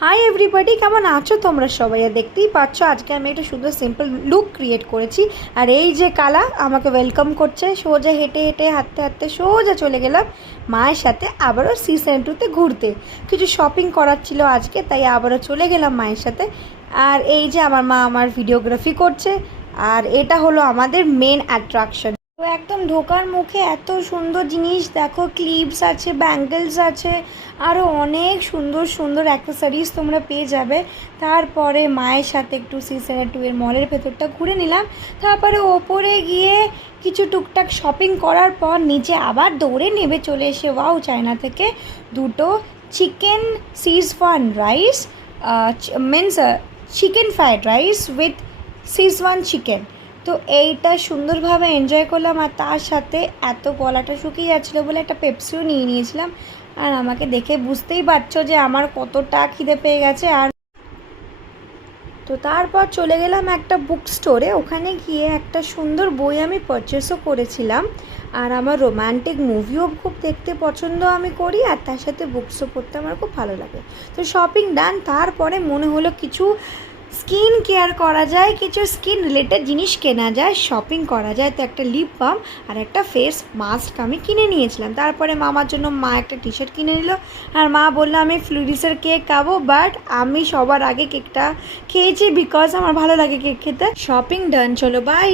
Hi everybody, কেমন আছো তোমরা সবাই? আর দেখতেই পাচ্ছ আজকে আমি একটা সুন্দর সিম্পল লুক ক্রিয়েট করেছি। আর এই যে কালা আমাকে ওয়েলকাম করছে, সোজা হেঁটে হেঁটে হাঁটতে হাঁটতে সোজা চলে গেলাম মায়ের সাথে আবারও সি সেন্টুতে ঘুরতে। কিছু শপিং করার ছিল আজকে, তাই আবারও চলে গেলাম মায়ের সাথে। আর এই যে আমার মা আমার ভিডিওগ্রাফি করছে, আর এটা হলো আমাদের মেন অ্যাট্রাকশন। তো একদম ঢোকার মুখে এত সুন্দর জিনিস দেখো, ক্লিপস আছে, ব্যাঙ্গেলস আছে, আরও অনেক সুন্দর সুন্দর অ্যাক্সেসরিজ তোমরা পেয়ে যাবে। তারপরে মায়ের সাথে একটু সি-সেন্ট এর মলের ভেতরটা ঘুরে নিলাম। তারপরে ওপরে গিয়ে কিছু টুকটাক শপিং করার পর নিচে আবার দৌড়ে নেমে চলে এসে ওয়াও চায়না থেকে দুটো chicken Schezwan rice, means chicken fried rice with Schezwan chicken. তো এইটা সুন্দরভাবে এনজয় করলাম। আর তার সাথে এত গলাটা শুকিয়ে যাচ্ছিলো বলে একটা পেপসিও নিয়ে নিয়েছিলাম। আর আমাকে দেখে বুঝতেই পারছো যে আমার কতটা খিদে পেয়ে গেছে। আর তো তারপর চলে গেলাম একটা বুক স্টোরে, ওখানে গিয়ে একটা সুন্দর বই আমি পারচেসও করেছিলাম। আর আমার রোম্যান্টিক মুভিও খুব দেখতে পছন্দ আমি করি, আর তার সাথে বুকসও পড়তে আমার খুব ভালো লাগে। তো শপিং ডান। তারপরে মনে হলো কিছু স্কিন কেয়ার করা যায়, কিছু স্কিন রিলেটেড জিনিস কেনা যায়, শপিং করা যায়। তো একটা লিপ বাম আর একটা ফেস মাস্ক আমি কিনে নিয়েছিলাম। তারপরে মামার জন্য মা একটা টি শার্ট কিনে নিল। আর মা বললো আমি ফ্লুরিসের কেক খাবো, বাট আমি সবার আগে কেকটা খেয়েছি বিকজ আমার ভালো লাগে কেক খেতে। শপিং ডান, চলো বাই।